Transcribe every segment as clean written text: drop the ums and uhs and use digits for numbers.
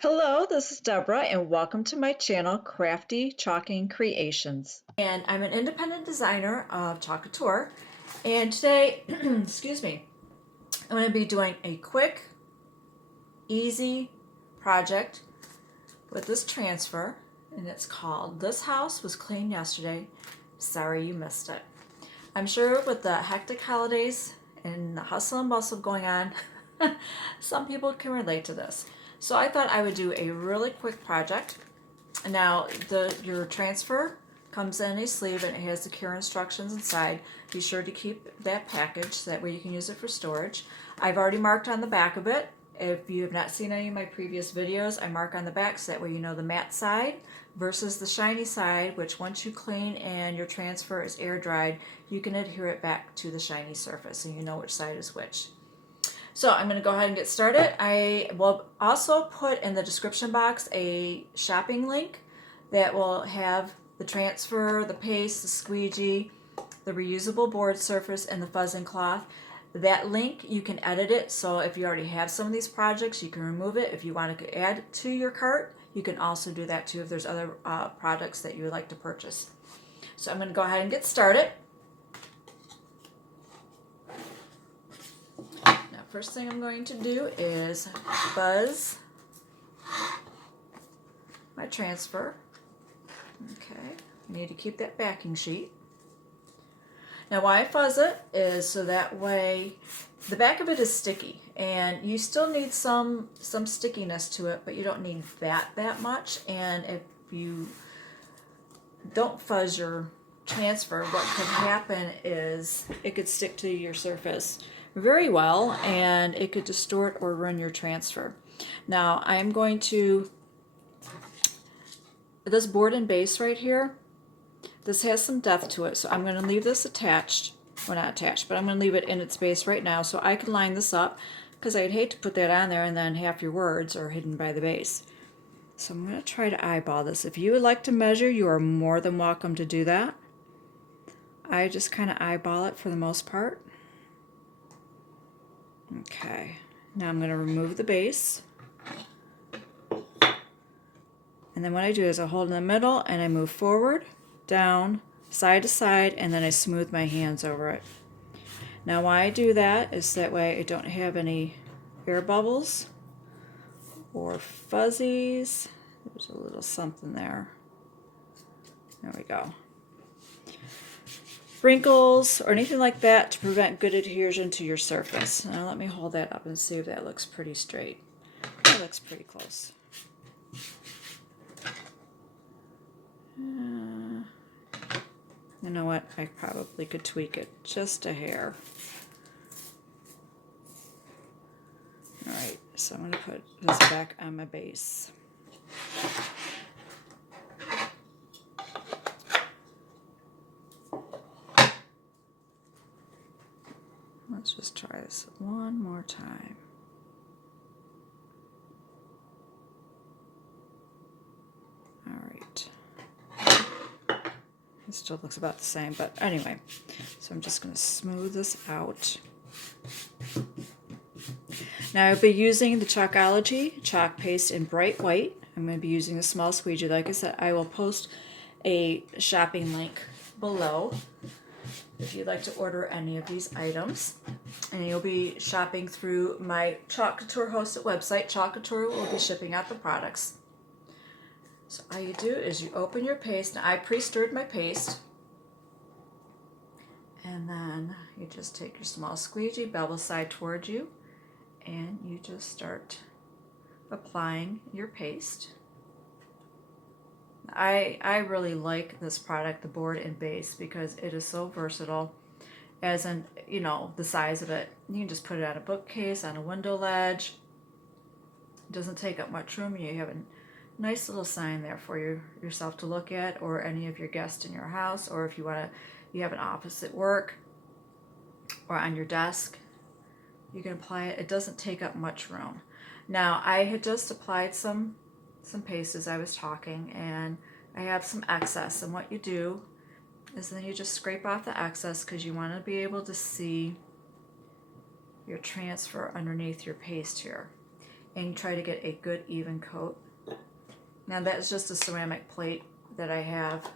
Hello, this is Deborah, and welcome to my channel, Crafty Chalking Creations. And I'm an independent designer of Chalk Couture. And today, excuse me, I'm going to be doing a quick, easy project with this transfer. And it's called This House Was Cleaned Yesterday. Sorry you missed it. I'm sure with the hectic holidays and the hustle and bustle going on, some people can relate to this. So I thought I would do a really quick project. Now, your transfer comes in a sleeve and it has the care instructions inside. Be sure to keep that package so that way you can use it for storage. I've already marked on the back of it. If you have not seen any of my previous videos, I mark on the back so that way you know the matte side versus the shiny side, which once you clean and your transfer is air dried, you can adhere it back to the shiny surface and you know which side is which. So I'm going to go ahead and get started. I will also put in the description box a shopping link that will have the transfer, the paste, the squeegee, the reusable board surface, and the fuzzing cloth. That link, you can edit it, so if you already have some of these projects, you can remove it. If you want to add to your cart, you can also do that too if there's other products that you would like to purchase. So I'm going to go ahead and get started. First thing I'm going to do is fuzz my transfer. Okay, you need to keep that backing sheet. Now why I fuzz it is so that way the back of it is sticky and you still need some stickiness to it, but you don't need that much. And if you don't fuzz your transfer, what could happen is it could stick to your surface very well and it could distort or ruin your transfer. Now I'm going to, this board and base right here, this has some depth to it, so I'm going to leave this attached, well not attached, but I'm going to leave it in its base right now so I can line this up, because I'd hate to put that on there and then half your words are hidden by the base. So I'm going to try to eyeball this. If you would like to measure, you are more than welcome to do that. I just kind of eyeball it for the most part. Okay, now I'm going to remove the base. And then what I do is I hold in the middle and I move forward, down, side to side, and then I smooth my hands over it. Now why I do that is that way I don't have any air bubbles or fuzzies. There's a little something there. There we go. Wrinkles or anything like that to prevent good adhesion to your surface. Now let me hold that up and see if that looks pretty straight. That looks pretty close. You know what? I probably could tweak it just a hair. Alright, so I'm going to put this back on my base. Let's just try this one more time. Alright. It still looks about the same, but anyway. So I'm just going to smooth this out. Now I'll be using the Chalkology chalk paste in bright white. I'm going to be using a small squeegee. Like I said, I will post a shopping link below if you'd like to order any of these items. And you'll be shopping through my Chalk Couture hosted website. Chalk Couture will be shipping out the products. So all you do is you open your paste. Now I pre-stirred my paste. And then you just take your small squeegee, bevel side towards you, and you just start applying your paste. I really like this product, the board and base, because it is so versatile. As in, you know, the size of it. You can just put it on a bookcase, on a window ledge. It doesn't take up much room. You have a nice little sign there for yourself to look at, or any of your guests in your house, or if you want to, you have an office at work or on your desk, you can apply it. It doesn't take up much room. Now I had just applied some paste as I was talking, and I have some excess, and what you do is then you just scrape off the excess, because you want to be able to see your transfer underneath your paste here. and try to get a good even coat. Now that's just a ceramic plate that I have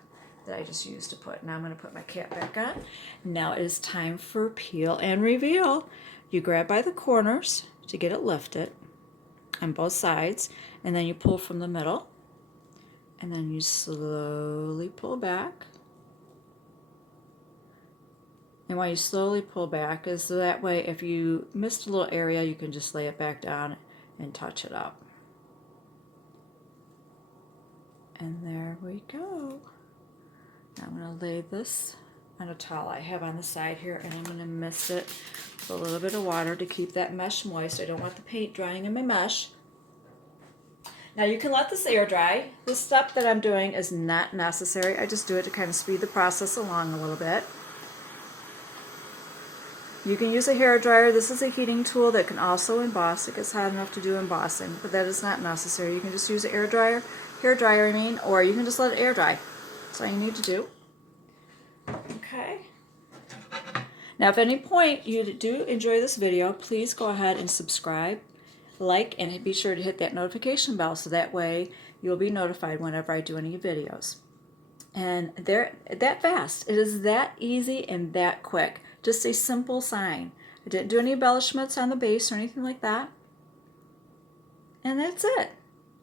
that I just used to put. Now I'm going to put my cap back on. Now it is time for peel and reveal. You grab by the corners to get it lifted on both sides, and then you pull from the middle, and then you slowly pull back. And why you slowly pull back is so that way if you missed a little area, you can just lay it back down and touch it up. And there we go. Now I'm going to lay this on a towel I have on the side here, and I'm going to mist it with a little bit of water to keep that mesh moist. I don't want the paint drying in my mesh. Now you can let this air dry. This step that I'm doing is not necessary. I just do it to kind of speed the process along a little bit. You can use a hair dryer. This is a heating tool that can also emboss. It gets hot enough to do embossing, but that is not necessary. You can just use an hair dryer, or you can just let it air dry. That's all you need to do. Okay. Now, if at any point you do enjoy this video, please go ahead and subscribe, like, and be sure to hit that notification bell so that way you'll be notified whenever I do any videos. And they're that fast. It is that easy and that quick. Just a simple sign. I didn't do any embellishments on the base or anything like that. And that's it.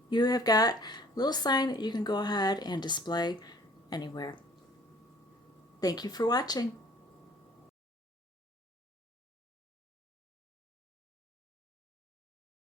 You have got a little sign that you can go ahead and display anywhere. Thank you for watching.